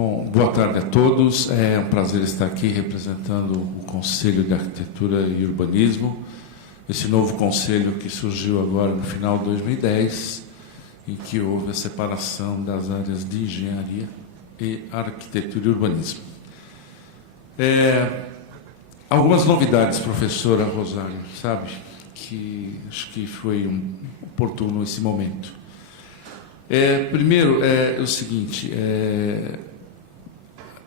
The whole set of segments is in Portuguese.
Bom, boa tarde a todos. É um prazer estar aqui representando o Conselho de Arquitetura e Urbanismo, esse novo conselho que surgiu agora no final de 2010, em que houve a separação das áreas de engenharia e arquitetura e urbanismo. Algumas novidades, professora Rosário, sabe, que acho que foi oportuno esse momento. Primeiro, é o seguinte,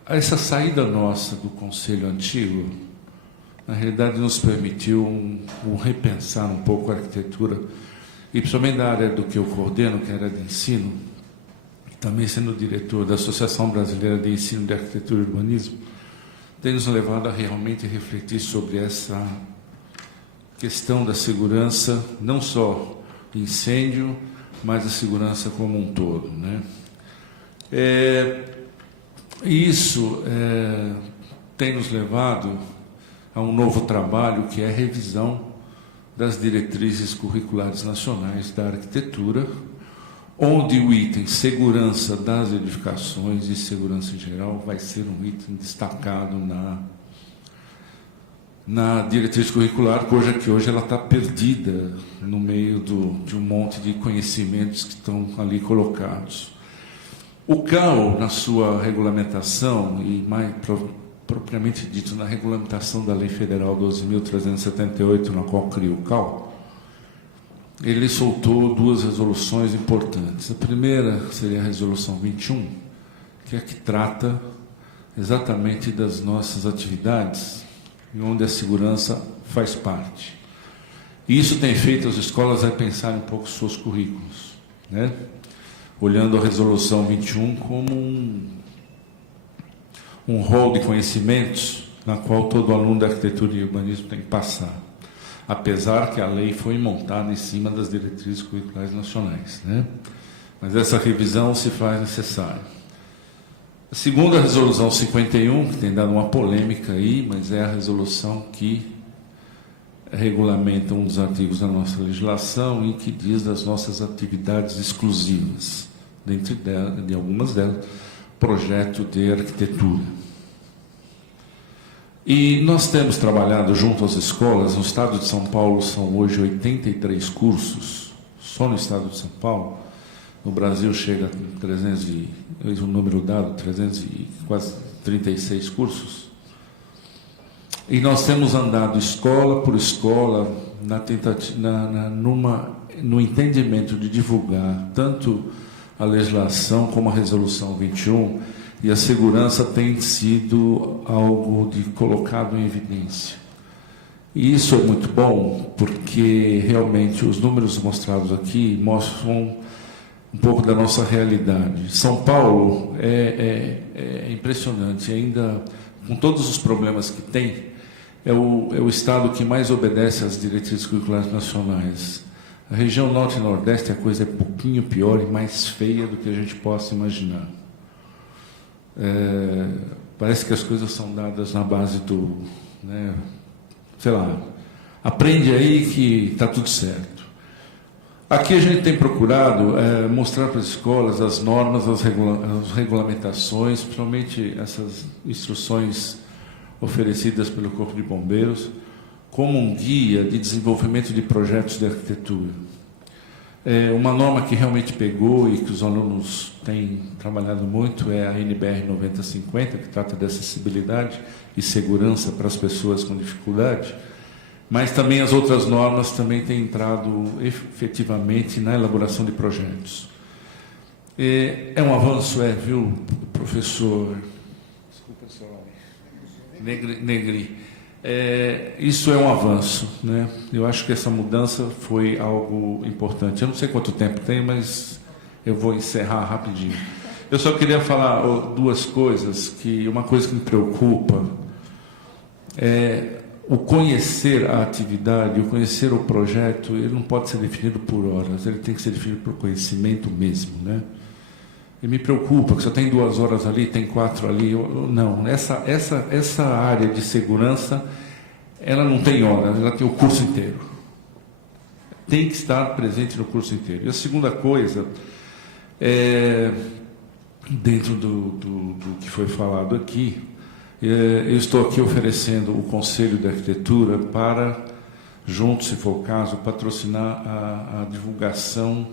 essa saída nossa do Conselho Antigo, na realidade, nos permitiu repensar um pouco a arquitetura, e principalmente da área do que eu coordeno, que é a área de ensino, também sendo diretor da Associação Brasileira de Ensino de Arquitetura e Urbanismo, tem nos levado a realmente refletir sobre essa questão da segurança, não só incêndio, mas a segurança como um todo, né? Isso tem nos levado a um novo trabalho, que é a revisão das diretrizes curriculares nacionais da arquitetura, onde o item segurança das edificações e segurança em geral vai ser um item destacado na diretriz curricular, coisa que hoje ela está perdida no meio de um monte de conhecimentos que estão ali colocados. O CAL, na sua regulamentação, e mais propriamente dito na regulamentação da Lei Federal 12.378, na qual criou o CAL, ele soltou duas resoluções importantes. A primeira seria a Resolução 21, que é a que trata exatamente das nossas atividades, e onde a segurança faz parte. E isso tem feito as escolas repensarem um pouco seus currículos, né? Olhando a Resolução 21 como um rol de conhecimentos na qual todo aluno da arquitetura e urbanismo tem que passar, apesar que a lei foi montada em cima das diretrizes curriculares nacionais, né? Mas essa revisão se faz necessária. A segunda Resolução 51, que tem dado uma polêmica aí, mas é a resolução que regulamenta um dos artigos da nossa legislação e que diz das nossas atividades exclusivas, dentre de algumas delas, projeto de arquitetura. E nós temos trabalhado junto às escolas. No estado de São Paulo são hoje 83 cursos, só no estado de São Paulo. No Brasil chega a o número dado, 300 e quase 36 cursos. E nós temos andado escola por escola no entendimento de divulgar tanto a legislação como a Resolução 21, e a segurança tem sido algo colocado em evidência. E isso é muito bom, porque realmente os números mostrados aqui mostram um pouco da nossa realidade. São Paulo é impressionante, ainda com todos os problemas que tem, é o estado que mais obedece às diretrizes curriculares nacionais. A região Norte e Nordeste, a coisa é um pouquinho pior e mais feia do que a gente possa imaginar. Parece que as coisas são dadas na base sei lá, aprende aí que está tudo certo. Aqui a gente tem procurado mostrar para as escolas as normas, as regulamentações, principalmente essas instruções oferecidas pelo Corpo de Bombeiros, como um guia de desenvolvimento de projetos de arquitetura. Uma norma que realmente pegou e que os alunos têm trabalhado muito é a NBR 9050, que trata de acessibilidade e segurança para as pessoas com dificuldade, mas também as outras normas também têm entrado efetivamente na elaboração de projetos. É um avanço, viu, professor? Desculpa, senhor Negri. Isso é um avanço, né? Eu acho que essa mudança foi algo importante. Eu não sei quanto tempo tem, mas eu vou encerrar rapidinho. Eu só queria falar duas coisas, uma coisa que me preocupa é o conhecer a atividade, o conhecer o projeto. Ele não pode ser definido por horas, ele tem que ser definido por conhecimento mesmo, né? E me preocupa que só tem 2 horas ali, tem 4 ali. Não, essa área de segurança, ela não tem horas, ela tem o curso inteiro. Tem que estar presente no curso inteiro. E a segunda coisa dentro do que foi falado aqui, eu estou aqui oferecendo o Conselho de Arquitetura para, junto, se for o caso, patrocinar a divulgação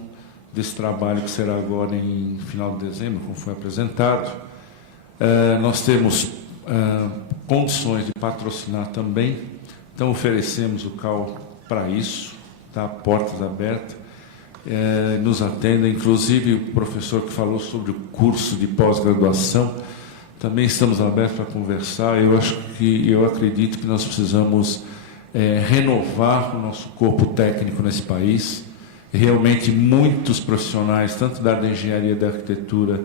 desse trabalho que será agora em final de dezembro, como foi apresentado. Nós temos condições de patrocinar também, então oferecemos o CAL para isso, tá? Portas abertas, nos atendem, inclusive o professor que falou sobre o curso de pós-graduação, também estamos abertos para conversar. Eu acredito que nós precisamos renovar o nosso corpo técnico nesse país. Realmente muitos profissionais, tanto da área da engenharia e da arquitetura,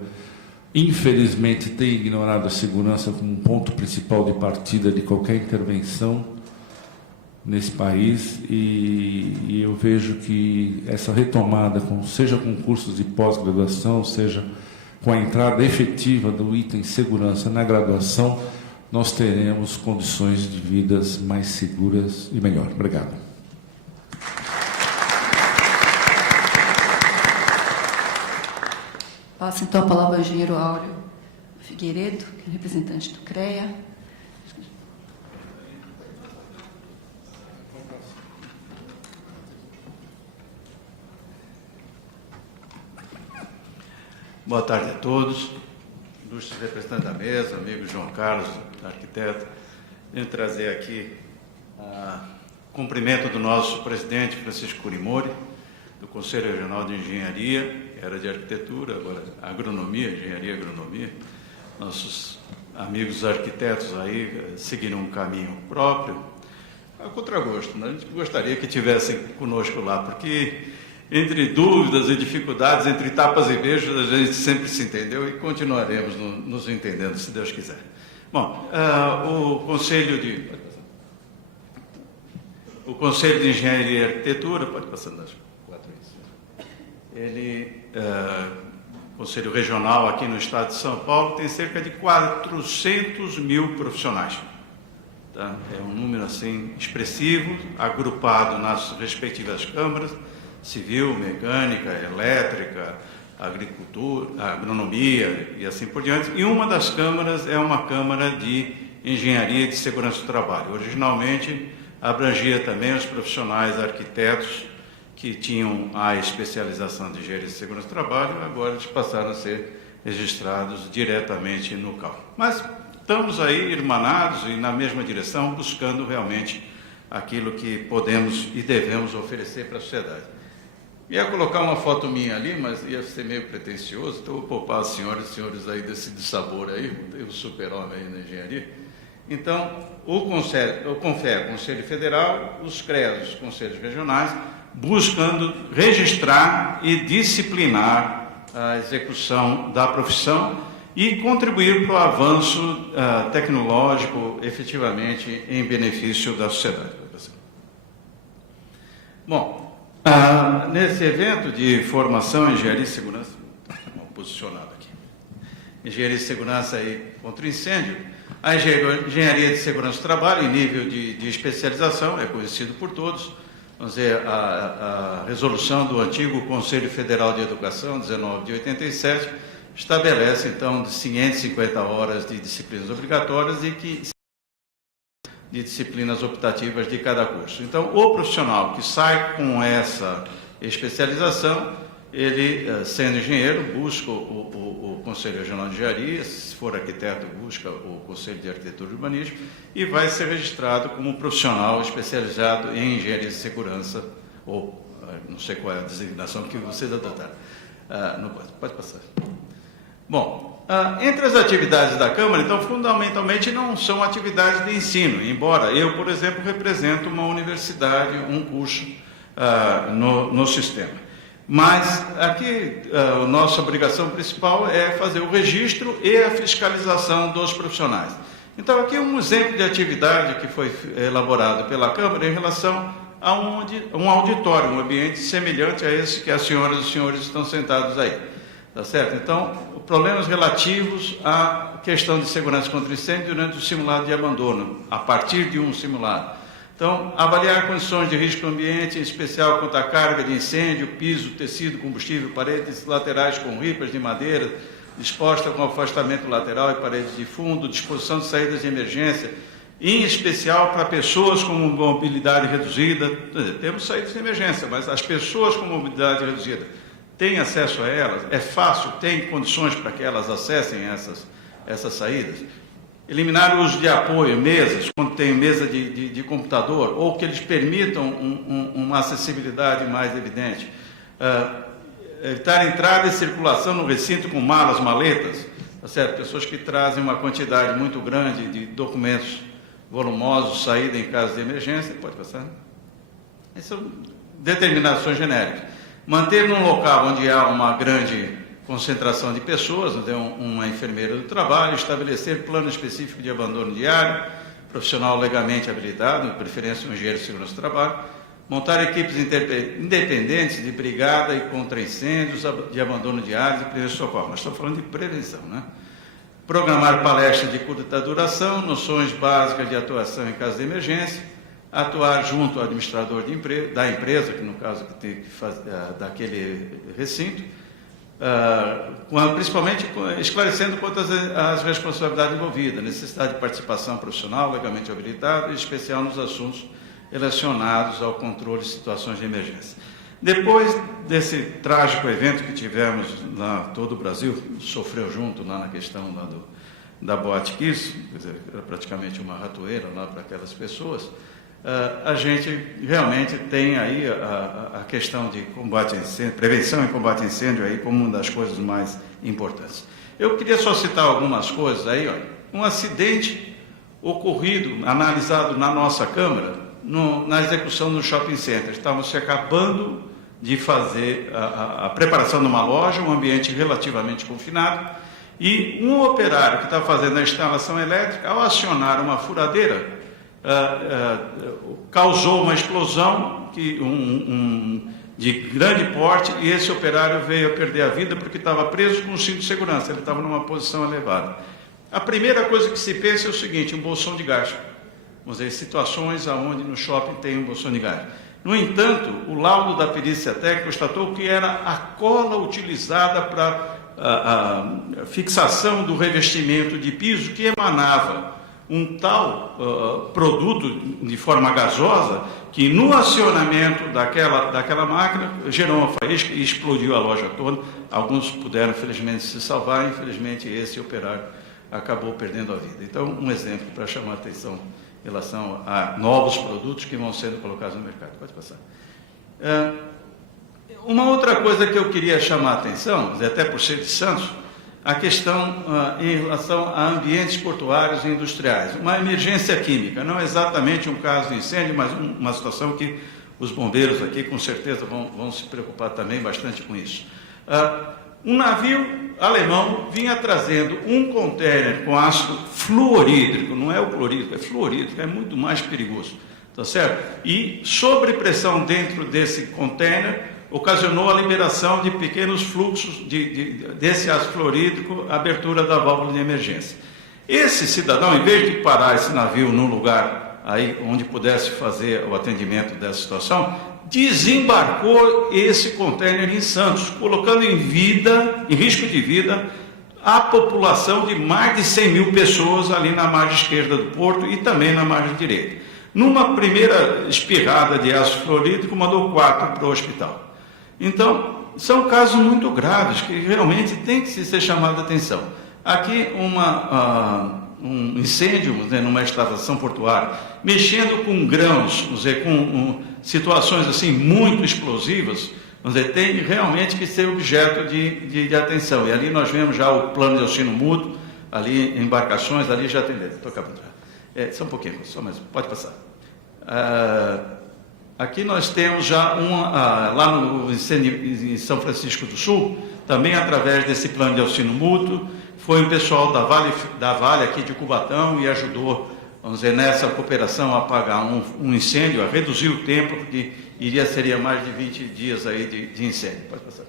infelizmente têm ignorado a segurança como um ponto principal de partida de qualquer intervenção nesse país, e eu vejo que essa retomada, seja com cursos de pós-graduação, seja com a entrada efetiva do item segurança na graduação, nós teremos condições de vidas mais seguras e melhor. Obrigado. Passo então a palavra ao engenheiro Áureo Figueiredo, que é representante do CREA. Boa tarde a todos, ilustres representantes da mesa, amigo João Carlos, arquiteto. Venho trazer aqui cumprimento do nosso presidente Francisco Curimori, do Conselho Regional de Engenharia, era de arquitetura, agora agronomia, engenharia e agronomia. Nossos amigos arquitetos aí seguiram um caminho próprio, a contragosto, né? A gente gostaria que tivessem conosco lá, porque entre dúvidas e dificuldades, entre tapas e beijos, a gente sempre se entendeu e continuaremos nos entendendo, se Deus quiser. Bom, o Conselho de Engenharia e Arquitetura, pode passar nas quatro aí, Conselho Regional aqui no estado de São Paulo, tem cerca de 400 mil profissionais. Tá? É um número assim expressivo, agrupado nas respectivas câmaras, civil, mecânica, elétrica, agricultura, agronomia e assim por diante. E uma das câmaras é uma câmara de engenharia e de segurança do trabalho. Originalmente abrangia também os profissionais arquitetos que tinham a especialização de engenharia e segurança do trabalho, agora eles passaram a ser registrados diretamente no CAL. Mas estamos aí irmanados e na mesma direção, buscando realmente aquilo que podemos e devemos oferecer para a sociedade. Ia colocar uma foto minha ali, mas ia ser meio pretencioso, então vou poupar as senhoras e senhores aí desse dissabor aí, o super-homem aí na engenharia. Então, o CONFER, Conselho Federal, os CREAs, os Conselhos Regionais, buscando registrar e disciplinar a execução da profissão e contribuir para o avanço tecnológico efetivamente em benefício da sociedade. Bom, nesse evento de formação em engenharia e segurança, mal posicionado aqui, engenharia e segurança aí contra o incêndio, a engenharia de segurança do trabalho, em nível de especialização, é conhecido por todos. Vamos dizer, a resolução do antigo Conselho Federal de Educação, 19 de 87, estabelece, então, de 550 horas de disciplinas obrigatórias e de disciplinas optativas de cada curso. Então, o profissional que sai com essa especialização, ele, sendo engenheiro, busca o Conselho Regional de Engenharia, se for arquiteto, busca o Conselho de Arquitetura e Urbanismo, e vai ser registrado como profissional especializado em engenharia de segurança, ou não sei qual é a designação que vocês adotaram. Não pode passar. Bom, entre as atividades da Câmara, então, fundamentalmente não são atividades de ensino, embora eu, por exemplo, represento uma universidade, um curso no sistema. Mas aqui a nossa obrigação principal é fazer o registro e a fiscalização dos profissionais. Então, aqui um exemplo de atividade que foi elaborado pela Câmara em relação a um auditório, um ambiente semelhante a esse que as senhoras e os senhores estão sentados aí. Tá certo? Então, problemas relativos à questão de segurança contra incêndio durante o simulado de abandono, a partir de um simulado. Então, avaliar condições de risco ambiente, em especial quanto à carga de incêndio, piso, tecido, combustível, paredes laterais com ripas de madeira, disposta com afastamento lateral e paredes de fundo, disposição de saídas de emergência, em especial para pessoas com mobilidade reduzida. Temos saídas de emergência, mas as pessoas com mobilidade reduzida têm acesso a elas? É fácil? Tem condições para que elas acessem essas saídas? Eliminar o uso de apoio, mesas, quando tem mesa de computador, ou que eles permitam uma acessibilidade mais evidente. Evitar entrada e circulação no recinto com malas, maletas, tá certo? Pessoas que trazem uma quantidade muito grande de documentos volumosos, saída em caso de emergência, pode passar? Essas são determinações genéricas. Manter num local onde há uma grande concentração de pessoas, uma enfermeira do trabalho, estabelecer plano específico de abandono diário, profissional legalmente habilitado, de preferência um engenheiro de segurança do trabalho, montar equipes independentes de brigada e contra incêndios, de abandono diário e primeiro socorro. Nós estamos falando de prevenção, né? Programar palestras de curta duração, noções básicas de atuação em caso de emergência, atuar junto ao administrador da empresa, que no caso que tem que fazer daquele recinto, principalmente esclarecendo quanto às responsabilidades envolvidas, necessidade de participação profissional legalmente habilitado, em especial nos assuntos relacionados ao controle de situações de emergência. Depois desse trágico evento que tivemos todo o Brasil sofreu junto lá na questão lá da Boate Kiss, quer dizer, era praticamente uma ratoeira lá para aquelas pessoas, a gente realmente tem aí a questão de combate a incêndio, prevenção e combate a incêndio aí como uma das coisas mais importantes. Eu queria só citar algumas coisas aí, olha, um acidente ocorrido, analisado na nossa Câmara, na execução no shopping center. Estávamos se acabando de fazer a preparação de uma loja, um ambiente relativamente confinado, e um operário que estava fazendo a instalação elétrica, ao acionar uma furadeira, causou uma explosão de grande porte, e esse operário veio a perder a vida porque estava preso com um cinto de segurança, ele estava numa posição elevada. A primeira coisa que se pensa é o seguinte, um bolsão de gás. Vamos dizer, situações onde no shopping tem um bolsão de gás. No entanto, o laudo da perícia técnica constatou que era a cola utilizada para a fixação do revestimento de piso que emanava um tal produto de forma gasosa que no acionamento daquela máquina gerou uma faísca e explodiu a loja toda. Alguns puderam, infelizmente, se salvar, infelizmente esse operário acabou perdendo a vida. Então, um exemplo para chamar a atenção em relação a novos produtos que vão sendo colocados no mercado. Pode passar. Uma outra coisa que eu queria chamar a atenção, até por ser de Santos, a questão em relação a ambientes portuários e industriais. Uma emergência química, não exatamente um caso de incêndio, mas uma situação que os bombeiros aqui com certeza vão se preocupar também bastante com isso. Um navio alemão vinha trazendo um contêiner com ácido fluorídrico, não é o clorídrico, é fluorídrico, é muito mais perigoso, tá certo? E sobre pressão dentro desse contêiner, ocasionou a liberação de pequenos fluxos desse ácido fluorídrico, abertura da válvula de emergência. Esse cidadão, em vez de parar esse navio num lugar aí onde pudesse fazer o atendimento dessa situação, desembarcou esse contêiner em Santos, colocando em risco de vida, a população de mais de 100 mil pessoas ali na margem esquerda do porto e também na margem direita. Numa primeira espirrada de ácido fluorídrico, mandou 4 para o hospital. Então, são casos muito graves que realmente tem que ser chamado a atenção. Aqui um incêndio, né, numa instalação portuária, mexendo com grãos, vamos dizer, com situações assim muito explosivas, vamos dizer, tem realmente que ser objeto de atenção. E ali nós vemos já o plano de auxílio mútuo, ali embarcações, ali já tem. Tocar para trás. Só um pouquinho, só mais, pode passar. Aqui nós temos já lá no incêndio em São Francisco do Sul, também através desse plano de auxílio mútuo, foi um pessoal da Vale aqui de Cubatão e ajudou, vamos dizer, nessa cooperação a apagar um incêndio, a reduzir o tempo, porque seria mais de 20 dias aí de incêndio. Pode passar.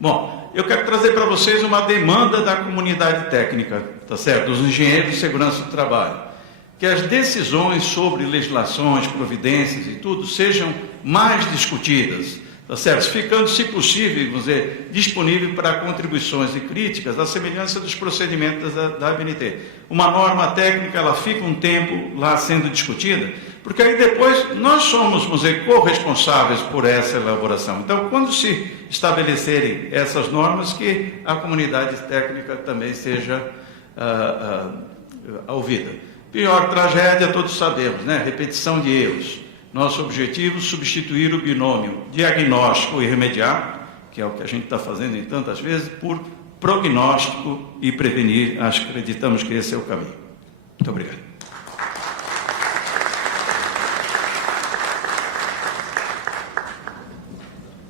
Bom, eu quero trazer para vocês uma demanda da comunidade técnica, tá certo? Dos engenheiros de segurança do trabalho. Que as decisões sobre legislações, providências e tudo sejam mais discutidas, tá certo? Ficando, se possível, vamos dizer, disponível para contribuições e críticas, à semelhança dos procedimentos da ABNT. Uma norma técnica, ela fica um tempo lá sendo discutida, porque aí depois nós somos, vamos dizer, corresponsáveis por essa elaboração. Então, quando se estabelecerem essas normas, que a comunidade técnica também seja ouvida. Pior tragédia, todos sabemos, né? Repetição de erros. Nosso objetivo, substituir o binômio diagnóstico e remediar, que é o que a gente está fazendo em tantas vezes, por prognóstico e prevenir. Acreditamos que esse é o caminho. Muito obrigado.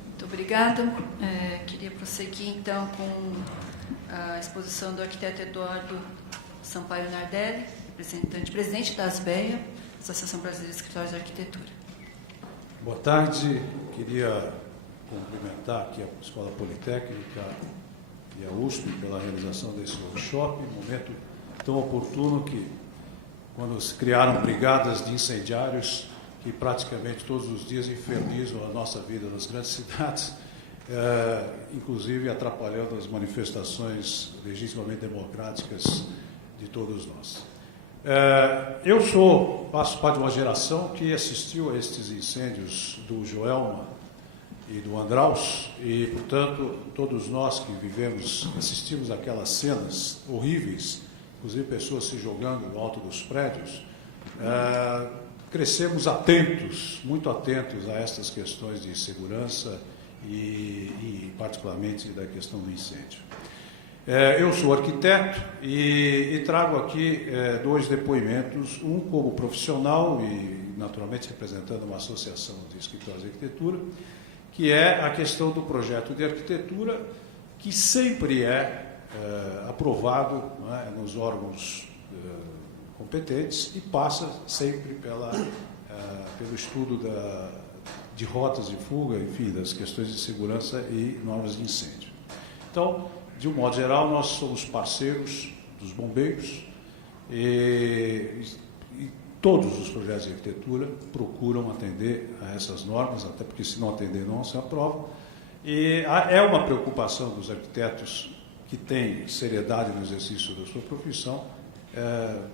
Muito obrigada. Queria prosseguir, então, com a exposição do arquiteto Eduardo Sampaio Nardelli, presidente da ASBEA, Associação Brasileira de Escritórios de Arquitetura. Boa tarde. Queria cumprimentar aqui a Escola Politécnica e a USP pela realização desse workshop, um momento tão oportuno que, quando se criaram brigadas de incendiários que praticamente todos os dias infernizam a nossa vida nas grandes cidades, inclusive atrapalhando as manifestações legitimamente democráticas de todos nós. Eu faço parte de uma geração que assistiu a estes incêndios do Joelma e do Andraus e, portanto, todos nós que assistimos aquelas cenas horríveis, inclusive pessoas se jogando no alto dos prédios, crescemos atentos, muito atentos a estas questões de segurança e particularmente da questão do incêndio. Eu sou arquiteto e trago aqui dois depoimentos, um como profissional e, naturalmente, representando uma associação de escritórios de arquitetura, que é a questão do projeto de arquitetura, que sempre é aprovado, né, nos órgãos competentes e passa sempre pelo estudo de rotas de fuga, enfim, das questões de segurança e normas de incêndio. Então, de um modo geral, nós somos parceiros dos bombeiros e todos os projetos de arquitetura procuram atender a essas normas, até porque se não atender não se aprova. E é uma preocupação dos arquitetos que têm seriedade no exercício da sua profissão,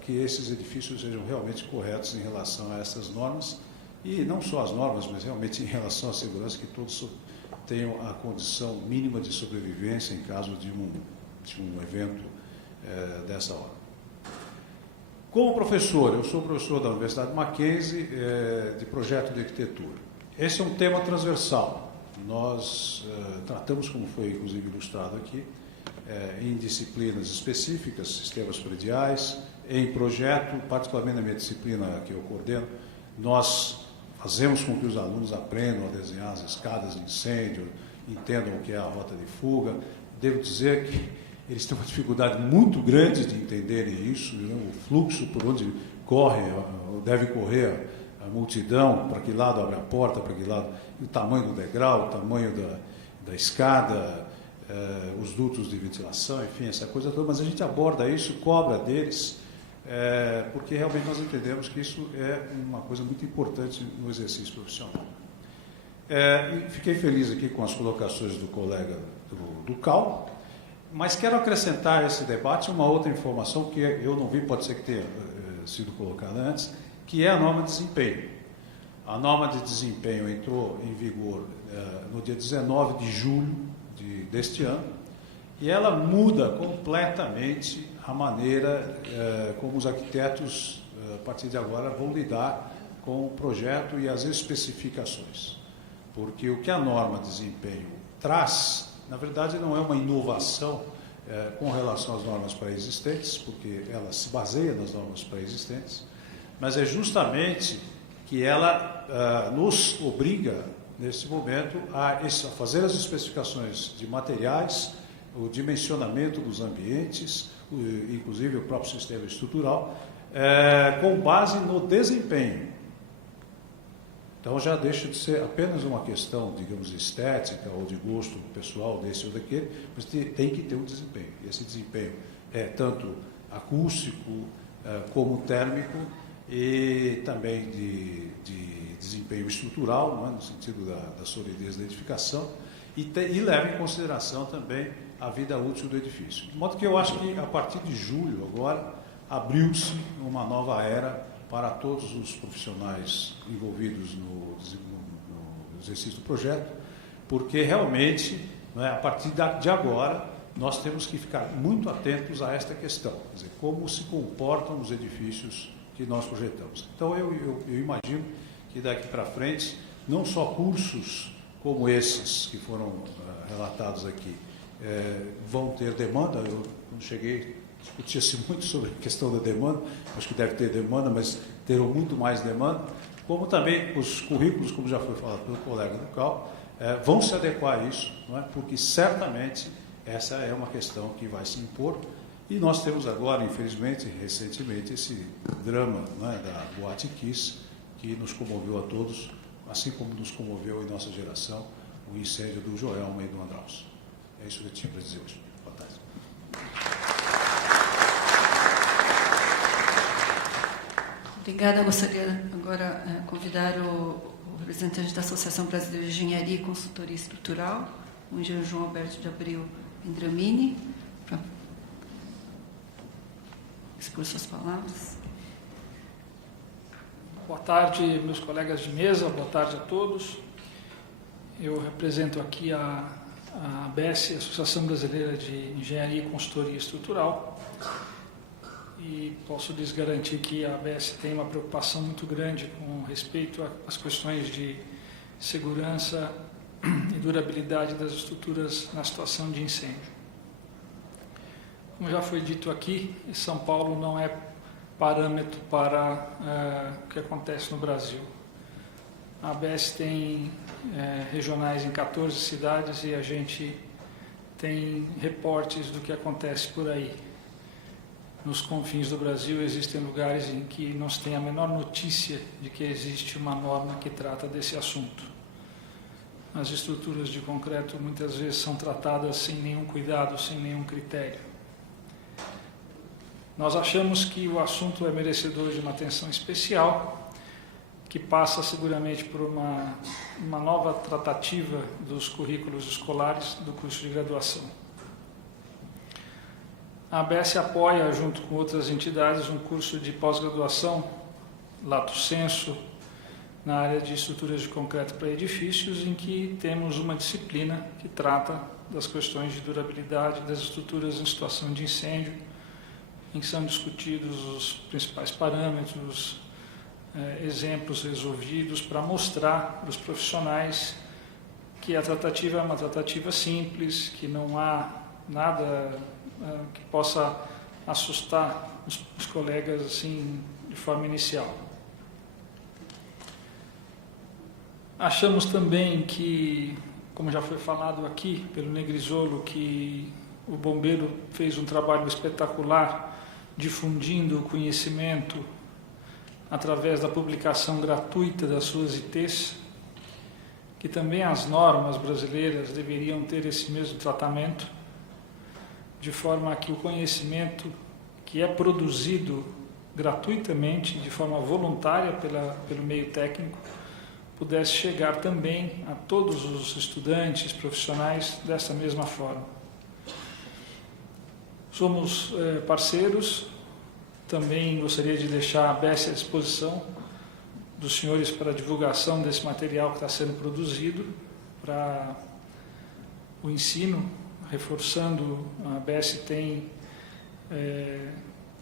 que esses edifícios sejam realmente corretos em relação a essas normas, e não só as normas, mas realmente em relação à segurança, que todos tenham a condição mínima de sobrevivência em caso de um evento dessa hora. Como professor, eu sou professor da Universidade Mackenzie de projeto de arquitetura. Esse é um tema transversal. Nós tratamos, como foi inclusive ilustrado aqui, em disciplinas específicas, sistemas prediais, em projeto, particularmente na minha disciplina que eu coordeno, nós fazemos com que os alunos aprendam a desenhar as escadas de incêndio, entendam o que é a rota de fuga. Devo dizer que eles têm uma dificuldade muito grande de entenderem isso, né? O fluxo por onde deve correr a multidão, para que lado abre a porta, para que lado, o tamanho do degrau, o tamanho da escada, os dutos de ventilação, enfim, essa coisa toda, mas a gente aborda isso, cobra deles, porque realmente nós entendemos que isso é uma coisa muito importante no exercício profissional. E fiquei feliz aqui com as colocações do colega do CAL, mas quero acrescentar a esse debate uma outra informação que eu não vi, pode ser que tenha sido colocada antes, que é a norma de desempenho. A norma de desempenho entrou em vigor no dia 19 de julho deste ano, e ela muda completamente a maneira como os arquitetos, a partir de agora, vão lidar com o projeto e as especificações. Porque o que a norma de desempenho traz, na verdade, não é uma inovação com relação às normas pré-existentes, porque ela se baseia nas normas pré-existentes, mas é justamente que ela nos obriga, nesse momento, a fazer as especificações de materiais, o dimensionamento dos ambientes, inclusive o próprio sistema estrutural, com base no desempenho. Então já deixa de ser apenas uma questão, digamos, estética ou de gosto pessoal desse ou daquele, mas tem que ter um desempenho. E esse desempenho é tanto acústico como térmico, e também de desempenho estrutural, não é? No sentido da solidez da edificação, e leva em consideração também a vida útil do edifício. De modo que eu acho que a partir de julho agora abriu-se uma nova era para todos os profissionais envolvidos no exercício do projeto, porque realmente, não é, a partir de agora, nós temos que ficar muito atentos a esta questão, quer dizer, como se comportam os edifícios que nós projetamos. Então, eu imagino que daqui para frente, não só cursos como esses que foram relatados aqui vão ter demanda. Eu não cheguei, discutia-se muito sobre a questão da demanda, acho que deve ter demanda, mas terão muito mais demanda, como também os currículos, como já foi falado pelo colega local, vão se adequar a isso, não é? Porque certamente essa é uma questão que vai se impor, e nós temos agora, infelizmente, recentemente, esse drama, não é, da Boate Kiss, que nos comoveu a todos, assim como nos comoveu em nossa geração o incêndio do Joelma e do Andraus. É isso que eu tinha para dizer hoje. Boa tarde. Obrigada. Eu gostaria agora de convidar o representante da Associação Brasileira de Engenharia e Consultoria Estrutural, o engenheiro João Alberto de Abreu Indramini, para expor suas palavras. Boa tarde, meus colegas de mesa, boa tarde a todos. Eu represento aqui a ABS, Associação Brasileira de Engenharia e Consultoria Estrutural, e posso lhes garantir que a ABS tem uma preocupação muito grande com respeito às questões de segurança e durabilidade das estruturas na situação de incêndio. Como já foi dito aqui, São Paulo não é parâmetro para o que acontece no Brasil. A ABS tem regionais em 14 cidades e a gente tem reportes do que acontece por aí. Nos confins do Brasil existem lugares em que não se tem a menor notícia de que existe uma norma que trata desse assunto. As estruturas de concreto muitas vezes são tratadas sem nenhum cuidado, sem nenhum critério. Nós achamos que o assunto é merecedor de uma atenção especial, que passa seguramente por uma nova tratativa dos currículos escolares do curso de graduação. A ABS apoia, junto com outras entidades, um curso de pós-graduação, lato sensu, na área de estruturas de concreto para edifícios, em que temos uma disciplina que trata das questões de durabilidade das estruturas em situação de incêndio, em que são discutidos os principais parâmetros, exemplos resolvidos para mostrar para os profissionais que a tratativa é uma tratativa simples, que não há nada que possa assustar os colegas assim de forma inicial. Achamos também que, como já foi falado aqui pelo Negrisolo, que o bombeiro fez um trabalho espetacular difundindo o conhecimento através da publicação gratuita das suas ITs, que também as normas brasileiras deveriam ter esse mesmo tratamento, de forma que o conhecimento que é produzido gratuitamente, de forma voluntária pelo meio técnico, pudesse chegar também a todos os estudantes, profissionais, dessa mesma forma. Somos parceiros, também gostaria de deixar a ABS à disposição dos senhores para a divulgação desse material que está sendo produzido para o ensino, reforçando. A ABS tem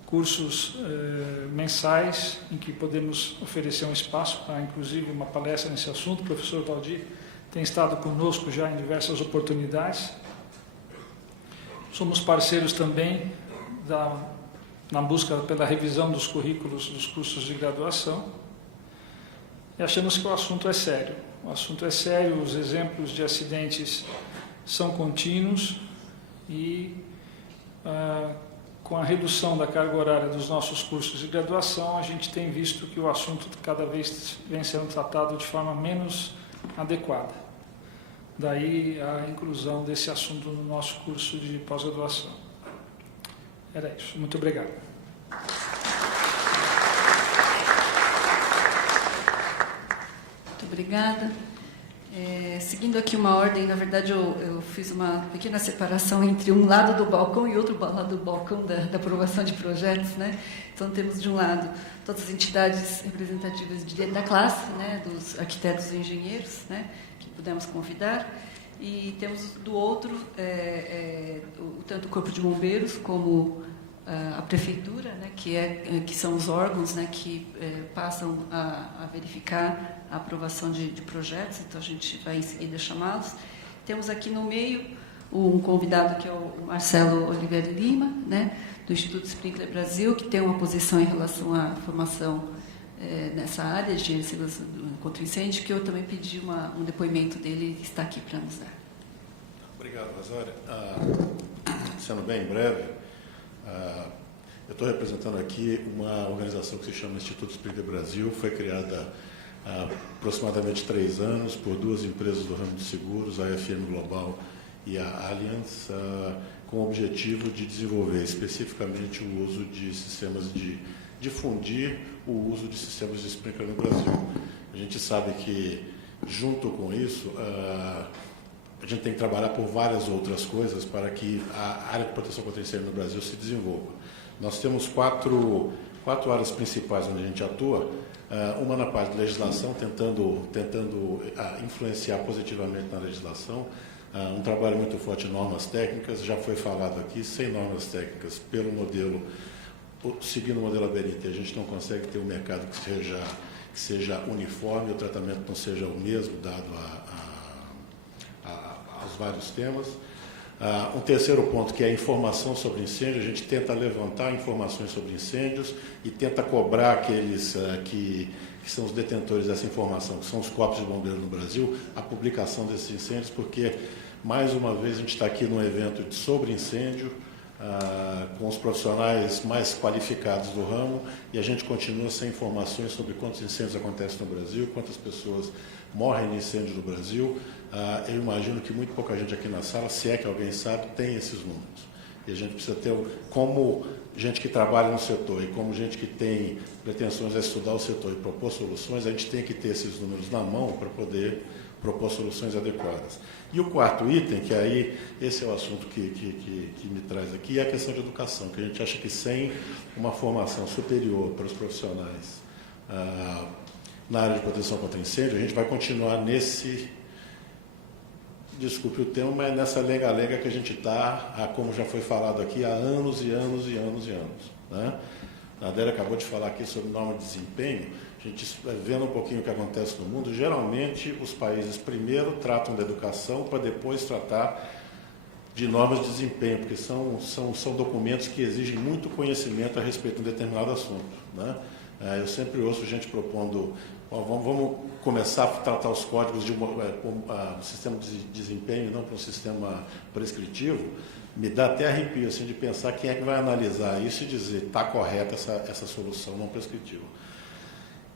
cursos mensais em que podemos oferecer um espaço para, inclusive, uma palestra nesse assunto. O professor Valdir tem estado conosco já em diversas oportunidades. Somos parceiros também na busca pela revisão dos currículos dos cursos de graduação. E achamos que o assunto é sério. O assunto é sério, os exemplos de acidentes são contínuos e com a redução da carga horária dos nossos cursos de graduação, a gente tem visto que o assunto cada vez vem sendo tratado de forma menos adequada. Daí a inclusão desse assunto no nosso curso de pós-graduação. Era isso. Muito obrigado. obrigada. Seguindo aqui uma ordem, na verdade eu fiz uma pequena separação entre um lado do balcão e outro lado do balcão da aprovação de projetos, né? Então temos de um lado todas as entidades representativas da classe, né, dos arquitetos e engenheiros, né, que pudemos convidar, e temos do outro tanto o Corpo de Bombeiros como a prefeitura, né, que são os órgãos, né, que passam a verificar a aprovação de projetos, então a gente vai em seguida chamá-los. Temos aqui no meio um convidado que é o Marcelo Oliveira Lima, né, do Instituto Sprinkler Brasil, que tem uma posição em relação à formação nessa área de segurança contra incêndio, que eu também pedi um depoimento dele, que está aqui para nos dar. Obrigado, Rosária. Sendo bem breve, eu estou representando aqui uma organização que se chama Instituto Sprinkler Brasil, foi criada há aproximadamente 3 anos por 2 empresas do ramo de seguros, a FM Global e a Allianz, com o objetivo de desenvolver especificamente o uso de sistemas de difundir o uso de sistemas de sprinkler no Brasil. A gente sabe que, junto com isso, a gente tem que trabalhar por várias outras coisas para que a área de proteção contra incêndio no Brasil se desenvolva. Nós temos quatro áreas principais onde a gente atua. Uma na parte de legislação, tentando influenciar positivamente na legislação. Um trabalho muito forte em normas técnicas, já foi falado aqui, sem normas técnicas, seguindo o modelo ABNT, a gente não consegue ter um mercado que seja uniforme, o tratamento não seja o mesmo, dado aos vários temas. Um terceiro ponto, que é a informação sobre incêndio, a gente tenta levantar informações sobre incêndios e tenta cobrar aqueles que são os detentores dessa informação, que são os corpos de bombeiros no Brasil, a publicação desses incêndios, porque, mais uma vez, a gente está aqui num evento sobre incêndio, com os profissionais mais qualificados do ramo, e a gente continua sem informações sobre quantos incêndios acontecem no Brasil, quantas pessoas morrem de incêndio no Brasil. Eu imagino que muito pouca gente aqui na sala, se é que alguém sabe, tem esses números. E a gente precisa ter, como gente que trabalha no setor e como gente que tem pretensões a estudar o setor e propor soluções, a gente tem que ter esses números na mão para poder propor soluções adequadas. E o quarto item, que aí esse é o assunto que me traz aqui, é a questão de educação, que a gente acha que sem uma formação superior para os profissionais na área de proteção contra incêndio, a gente vai continuar desculpe o termo, mas nessa lenga-lenga que a gente está, como já foi falado aqui, há anos e anos e anos e anos. Né? A Adélia acabou de falar aqui sobre norma de desempenho. A gente, vendo um pouquinho o que acontece no mundo, geralmente os países primeiro tratam da educação para depois tratar de normas de desempenho, porque são documentos que exigem muito conhecimento a respeito de um determinado assunto. Né? Eu sempre ouço gente propondo, vamos começar a tratar os códigos de um sistema de desempenho, não para um sistema prescritivo. Me dá até arrepio assim, de pensar quem é que vai analisar isso e dizer está correta essa solução não prescritiva.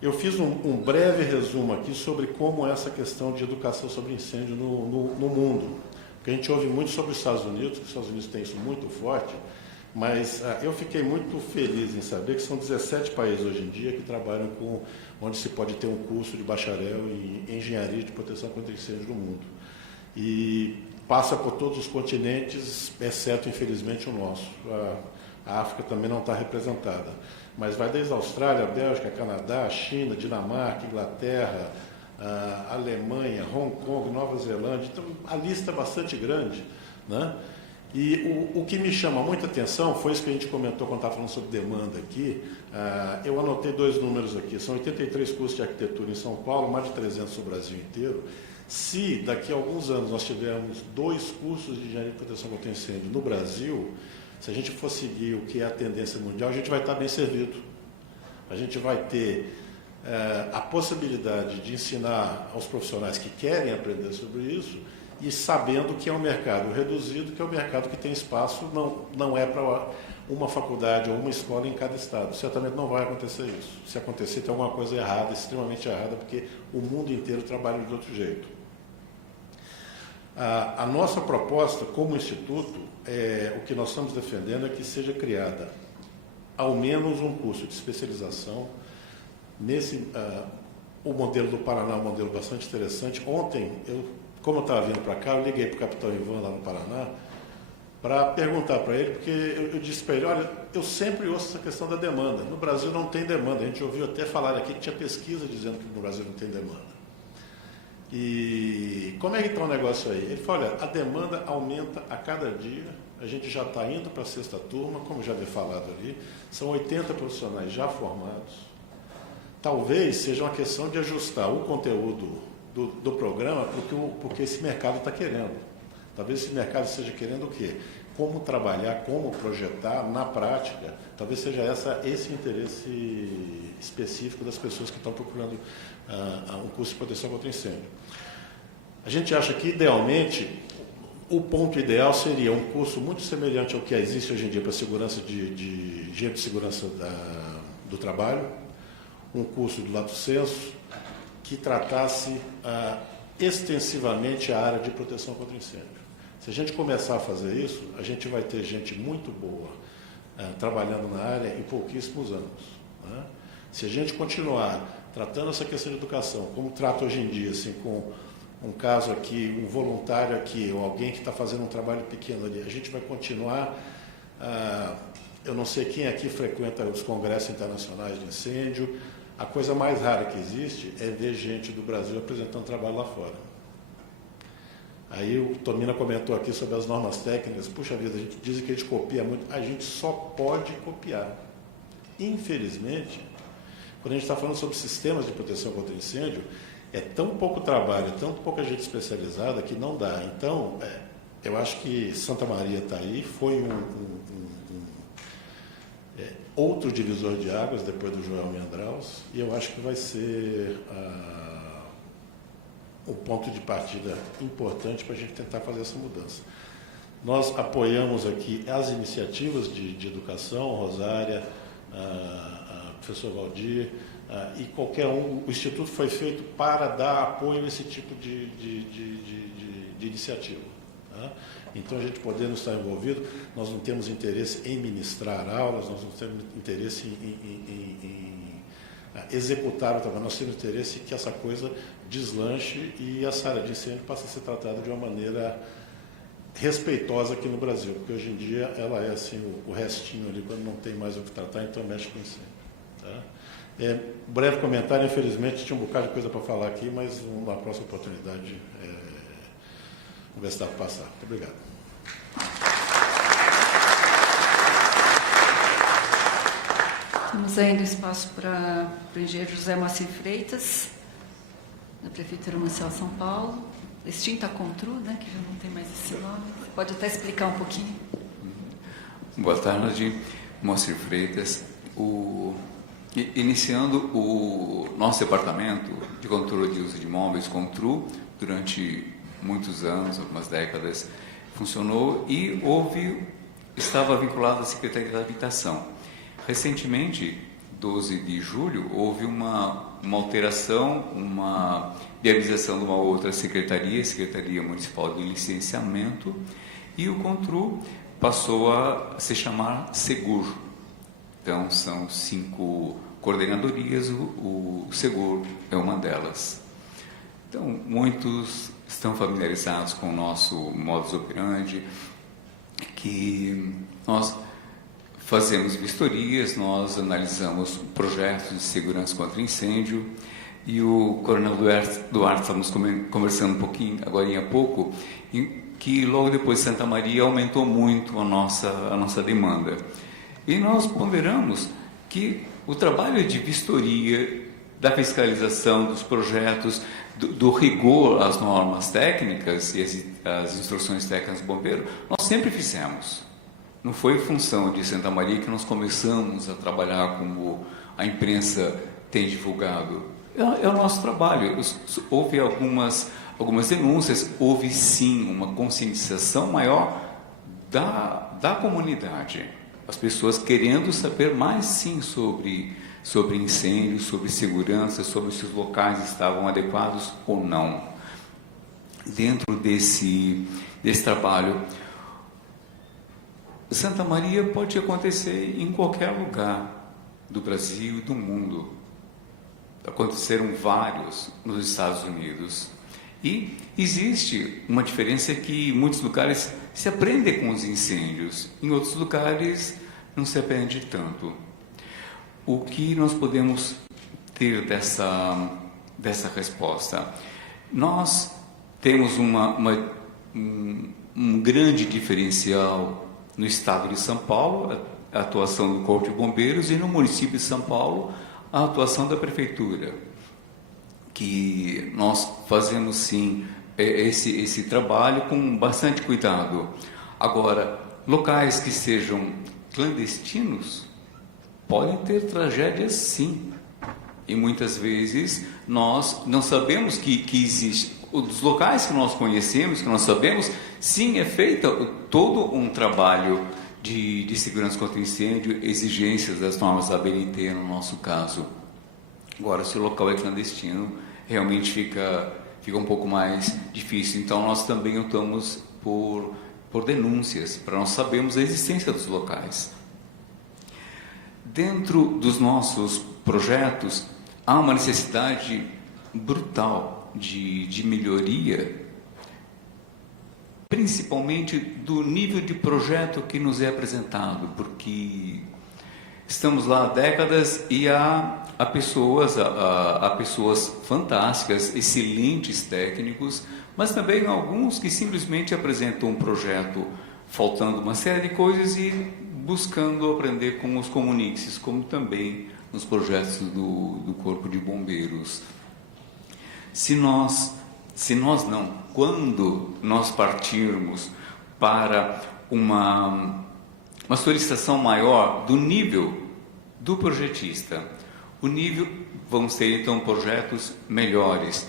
Eu fiz um breve resumo aqui sobre como é essa questão de educação sobre incêndio no mundo. Porque a gente ouve muito sobre os Estados Unidos, que os Estados Unidos têm isso muito forte, mas eu fiquei muito feliz em saber que são 17 países hoje em dia que trabalham onde se pode ter um curso de bacharel em engenharia de proteção contra incêndio no mundo. E passa por todos os continentes, exceto, infelizmente, o nosso. A África também não está representada. Mas vai desde a Austrália, Bélgica, Canadá, China, Dinamarca, Inglaterra, Alemanha, Hong Kong, Nova Zelândia. Então, a lista é bastante grande. Né? E o que me chama muita atenção foi isso que a gente comentou quando estava falando sobre demanda aqui. Eu anotei 2 números aqui. São 83 cursos de arquitetura em São Paulo, mais de 300 no Brasil inteiro. Se daqui a alguns anos nós tivermos 2 cursos de engenharia de proteção contra incêndio no Brasil, se a gente for seguir o que é a tendência mundial, a gente vai estar bem servido. A gente vai ter a possibilidade de ensinar aos profissionais que querem aprender sobre isso e sabendo que é um mercado reduzido, que é um mercado que tem espaço, não é para uma faculdade ou uma escola em cada estado. Certamente não vai acontecer isso. Se acontecer, tem alguma coisa errada, extremamente errada, porque o mundo inteiro trabalha de outro jeito. A nossa proposta como Instituto, o que nós estamos defendendo é que seja criada ao menos um curso de especialização O modelo do Paraná é um modelo bastante interessante. Ontem, como eu estava vindo para cá, eu liguei para o capitão Ivan lá no Paraná para perguntar para ele, porque eu disse para ele, olha, eu sempre ouço essa questão da demanda. No Brasil não tem demanda. A gente ouviu até falar aqui que tinha pesquisa dizendo que no Brasil não tem demanda. E como é que está o negócio aí? Ele falou, olha, a demanda aumenta a cada dia, a gente já está indo para a 6ª turma, como já havia falado ali, são 80 profissionais já formados. Talvez seja uma questão de ajustar o conteúdo do programa porque esse mercado está querendo. Talvez esse mercado esteja querendo o quê? Como trabalhar, como projetar na prática. Talvez seja esse interesse específico das pessoas que estão procurando um curso de proteção contra incêndio. A gente acha que, idealmente, o ponto ideal seria um curso muito semelhante ao que existe hoje em dia para segurança de engenharia de segurança do trabalho, um curso do lato sensu que tratasse extensivamente a área de proteção contra incêndio. Se a gente começar a fazer isso, a gente vai ter gente muito boa trabalhando na área em pouquíssimos anos, né? Se a gente continuar tratando essa questão de educação, como trata hoje em dia, assim, com um caso aqui, um voluntário aqui, ou alguém que está fazendo um trabalho pequeno ali, a gente vai continuar. Eu não sei quem aqui frequenta os congressos internacionais de incêndio. A coisa mais rara que existe é ver gente do Brasil apresentando trabalho lá fora. Aí o Tomina comentou aqui sobre as normas técnicas. Puxa vida, a gente diz que a gente copia muito. A gente só pode copiar. Infelizmente, quando a gente está falando sobre sistemas de proteção contra incêndio, é tão pouco trabalho, é tão pouca gente especializada que não dá. Então, eu acho que Santa Maria está aí, foi outro divisor de águas depois do Joel Meandraus, e eu acho que vai ser um ponto de partida importante para a gente tentar fazer essa mudança. Nós apoiamos aqui as iniciativas de educação, Rosária, a professor Valdir, e qualquer um. O Instituto foi feito para dar apoio a esse tipo de iniciativa, tá? Então, a gente podendo estar envolvido, nós não temos interesse em ministrar aulas, nós não temos interesse em executar o trabalho, nós temos interesse em que essa coisa deslanche e essa área de incêndio passe a ser tratada de uma maneira respeitosa aqui no Brasil, porque hoje em dia ela é assim, o restinho ali, quando não tem mais o que tratar, então mexe com incêndio, tá? Breve comentário, infelizmente tinha um bocado de coisa para falar aqui, mas numa próxima oportunidade vamos ver se dá para passar. Muito obrigado. Temos ainda espaço para o engenheiro José Moacir Freitas, da Prefeitura Municipal de São Paulo, extinta Contru, né, que já não tem mais esse nome. Você pode até explicar um pouquinho? Boa tarde, Moacir Freitas. Iniciando o nosso departamento de controle de uso de imóveis, Contru, durante muitos anos, algumas décadas, funcionou e estava vinculado à Secretaria da Habitação. Recentemente, 12 de julho, houve uma alteração, uma viabilização de uma outra secretaria, Secretaria Municipal de Licenciamento, e o Contru passou a se chamar Segur. Então, são 5 coordenadorias, o Segur é uma delas. Então, muitos estão familiarizados com o nosso modus operandi, que nós fazemos vistorias, nós analisamos projetos de segurança contra incêndio, e o Coronel Duarte estávamos conversando um pouquinho, agora há pouco, que logo depois de Santa Maria aumentou muito a nossa demanda. E nós ponderamos que o trabalho de vistoria, da fiscalização dos projetos, do rigor às normas técnicas e as instruções técnicas do bombeiro, nós sempre fizemos. Não foi função de Santa Maria que nós começamos a trabalhar como a imprensa tem divulgado. É o nosso trabalho. Houve algumas denúncias, houve sim uma conscientização maior da comunidade. As pessoas querendo saber mais sim sobre incêndio, sobre segurança, sobre se os locais estavam adequados ou não. Dentro desse trabalho, Santa Maria pode acontecer em qualquer lugar do Brasil e do mundo. aconteceram vários nos Estados Unidos. E existe uma diferença que em muitos lugares se aprende com os incêndios, em outros lugares não se aprende tanto. O que nós podemos ter dessa resposta? Nós temos um grande diferencial no estado de São Paulo, a atuação do Corpo de Bombeiros, e no município de São Paulo, a atuação da Prefeitura, que nós fazemos sim esse trabalho com bastante cuidado. Agora, locais que sejam clandestinos podem ter tragédias sim, e muitas vezes nós não sabemos que existe. Os locais que nós conhecemos, que nós sabemos, sim, é feito todo um trabalho de segurança contra incêndio, exigências das normas da ABNT no nosso caso. Agora, se o local é clandestino, realmente fica um pouco mais difícil. Então, nós também optamos por denúncias, para nós sabermos a existência dos locais. Dentro dos nossos projetos, há uma necessidade brutal de melhoria, principalmente do nível de projeto que nos é apresentado, porque estamos lá há décadas e há pessoas fantásticas, excelentes técnicos, mas também alguns que simplesmente apresentam um projeto faltando uma série de coisas e buscando aprender com os comuniques, como também nos projetos do Corpo de Bombeiros. Quando nós partirmos para uma solicitação maior do nível do projetista, vamos ter então projetos melhores,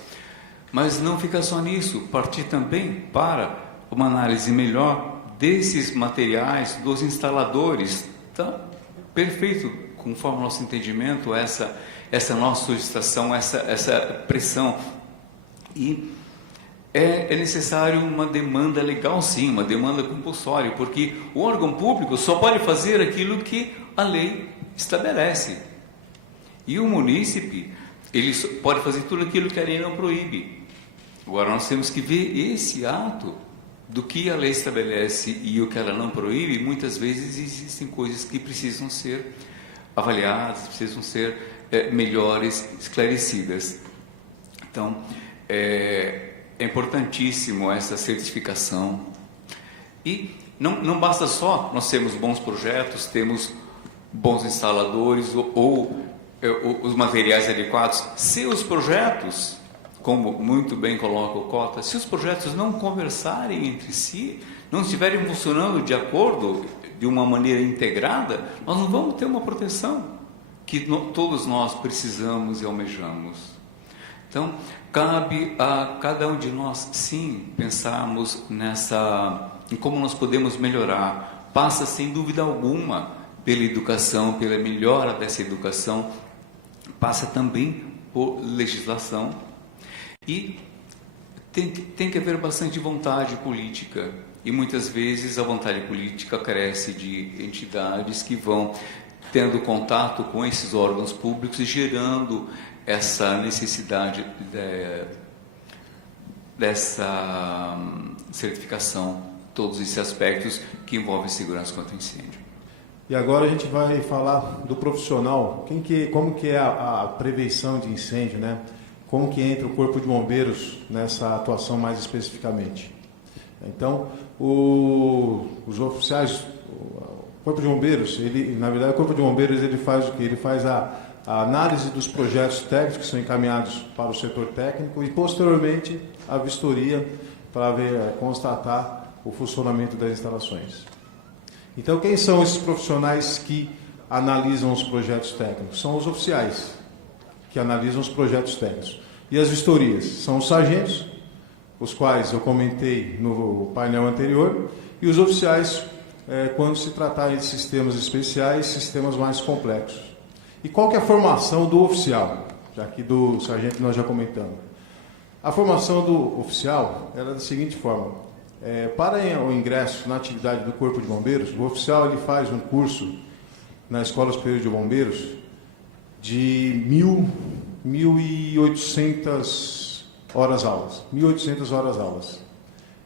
mas não fica só nisso, partir também para uma análise melhor desses materiais, dos instaladores. Tá perfeito, conforme o nosso entendimento, essa nossa solicitação, essa pressão. E é necessário uma demanda legal, sim, uma demanda compulsória, porque o órgão público só pode fazer aquilo que a lei estabelece. E o munícipe, ele pode fazer tudo aquilo que a lei não proíbe. Agora, nós temos que ver esse ato do que a lei estabelece e o que ela não proíbe. Muitas vezes existem coisas que precisam ser avaliadas, precisam ser melhores esclarecidas. Então, é importantíssimo essa certificação. E não basta só nós termos bons projetos, temos bons instaladores ou os materiais adequados. Se os projetos, como muito bem coloca o Cota, se os projetos não conversarem entre si, não estiverem funcionando de acordo, de uma maneira integrada, nós não vamos ter uma proteção que todos nós precisamos e almejamos. Então, cabe a cada um de nós, sim, pensarmos em como nós podemos melhorar. Passa, sem dúvida alguma, pela educação, pela melhora dessa educação, passa também por legislação. E tem que haver bastante vontade política, e muitas vezes a vontade política carece de entidades que vão tendo contato com esses órgãos públicos e gerando essa necessidade dessa certificação, todos esses aspectos que envolvem segurança contra incêndio. E agora a gente vai falar do profissional, como que é a prevenção de incêndio, né? Como que entra o Corpo de Bombeiros nessa atuação mais especificamente. Então, os oficiais, o Corpo de Bombeiros, na verdade o Corpo de Bombeiros ele faz o quê? Ele faz a análise dos projetos técnicos que são encaminhados para o setor técnico e posteriormente a vistoria para constatar o funcionamento das instalações. Então, quem são esses profissionais que analisam os projetos técnicos? São os oficiais que analisam os projetos técnicos. E as vistorias? São os sargentos, os quais eu comentei no painel anterior, e os oficiais, quando se tratar de sistemas especiais, sistemas mais complexos. E qual que é a formação do oficial? Já que do sargento nós já comentamos. A formação do oficial era da seguinte forma. Para o ingresso na atividade do Corpo de Bombeiros, o oficial ele faz um curso na Escola Superior de Bombeiros de 1.800 horas-aulas. 1.800 horas-aulas.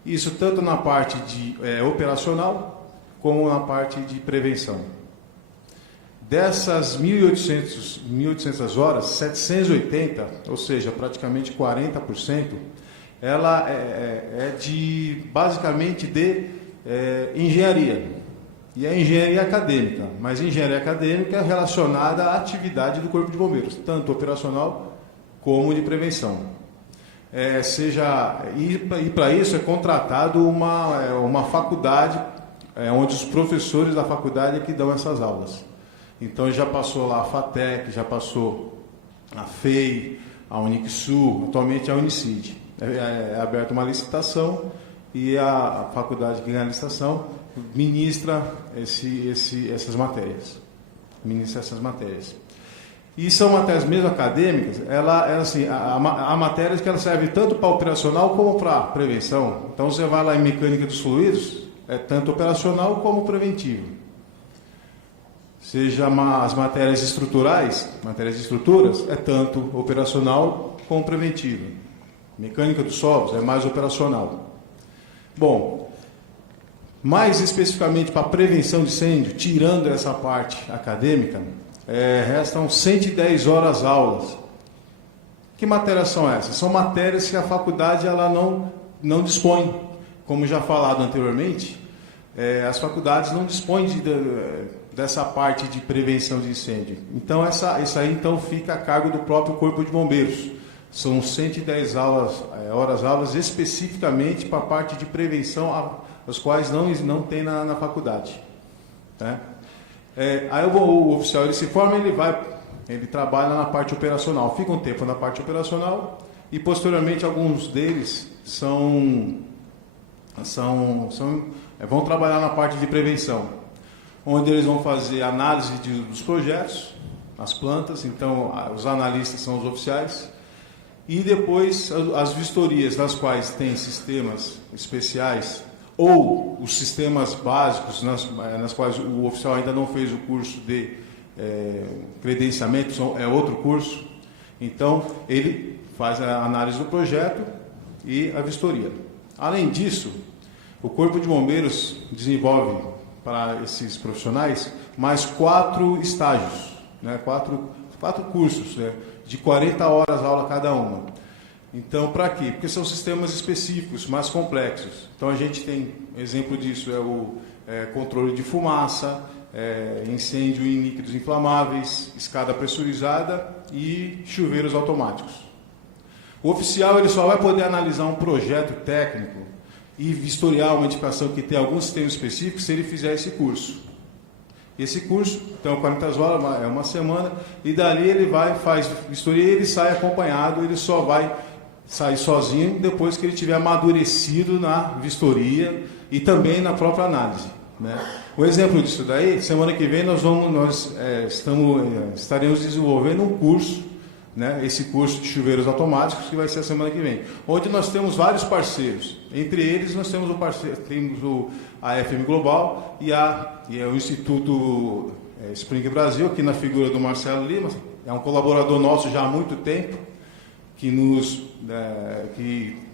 Isso tanto na parte de operacional, como na parte de prevenção. Dessas 1.800 horas, 780, ou seja, praticamente 40%, ela é basicamente de engenharia. E é engenharia acadêmica, mas engenharia acadêmica relacionada à atividade do Corpo de Bombeiros, tanto operacional como de prevenção. E para isso é contratado uma faculdade, onde os professores da faculdade é que dão essas aulas. Então já passou lá a FATEC, já passou a FEI, a Unixul, atualmente a Unicid. É aberta uma licitação e a faculdade que ganha a licitação ministra essas matérias. Ministra essas matérias. E são matérias mesmo acadêmicas, há matérias que ela serve tanto para operacional como para prevenção. Então você vai lá em mecânica dos fluidos, é tanto operacional como preventivo. Seja as matérias estruturais, matérias de estruturas, é tanto operacional como preventivo. Mecânica dos solos é mais operacional. Bom, mais especificamente para prevenção de incêndio, tirando essa parte acadêmica, restam 110 horas-aulas. Que matérias são essas? São matérias que a faculdade ela não dispõe. Como já falado anteriormente, as faculdades não dispõem dessa parte de prevenção de incêndio. Então, isso aí então, fica a cargo do próprio Corpo de Bombeiros. São 110 horas-aulas especificamente para a parte de prevenção, as quais não tem na faculdade. Né? Aí o oficial ele se forma, ele trabalha na parte operacional, fica um tempo na parte operacional e posteriormente alguns deles vão trabalhar na parte de prevenção, onde eles vão fazer análise dos projetos, as plantas, então os analistas são os oficiais, e depois as vistorias, nas quais tem sistemas especiais ou os sistemas básicos, nas quais o oficial ainda não fez o curso de credenciamento, é outro curso. Então, ele faz a análise do projeto e a vistoria. Além disso, o Corpo de Bombeiros desenvolve para esses profissionais mais 4 estágios, né? 4 cursos, né? De 40 horas aula cada uma. Então, para quê? Porque são sistemas específicos, mais complexos. Então, a gente tem, exemplo disso, o controle de fumaça, incêndio em líquidos inflamáveis, escada pressurizada e chuveiros automáticos. O oficial ele só vai poder analisar um projeto técnico e vistoriar uma edificação que tem algum sistema específico se ele fizer esse curso. Esse curso, então, 40 horas, é uma semana, e dali ele faz vistoria e ele sai acompanhado, ele só vai sair sozinho depois que ele tiver amadurecido na vistoria e também na própria análise. Né? O exemplo disso daí, semana que vem estaremos desenvolvendo um curso, né? Esse curso de chuveiros automáticos que vai ser a semana que vem, onde nós temos vários parceiros. Entre eles nós temos a FM Global e o Instituto Spring Brasil, aqui na figura do Marcelo Lima, é um colaborador nosso já há muito tempo, que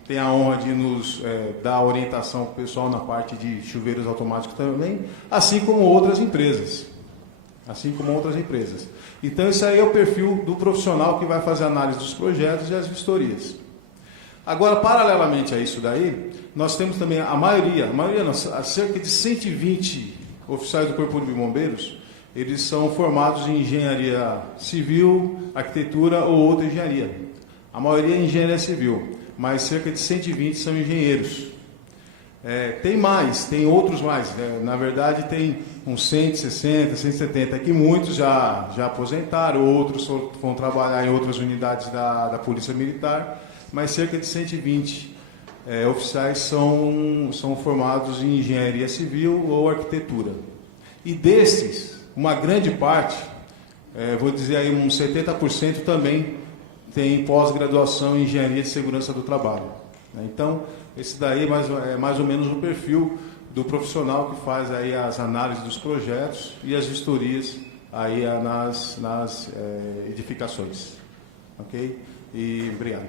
tem a honra de nos dar orientação para o pessoal na parte de chuveiros automáticos também, assim como outras empresas. Então, isso aí é o perfil do profissional que vai fazer a análise dos projetos e as vistorias. Agora, paralelamente a isso daí, nós temos também cerca de 120 oficiais do Corpo de Bombeiros, eles são formados em engenharia civil, arquitetura ou outra engenharia. A maioria é engenharia civil, mas cerca de 120 são engenheiros. Tem outros mais, né? Na verdade tem uns 160, 170, que muitos já aposentaram, outros vão trabalhar em outras unidades da Polícia Militar, mas cerca de 120 oficiais são formados em engenharia civil ou arquitetura. E desses, uma grande parte, vou dizer aí uns 70% também tem pós-graduação em engenharia de segurança do trabalho. Então, esse daí é mais ou menos o perfil do profissional que faz aí as análises dos projetos e as vistorias aí nas edificações. ok? E obrigado.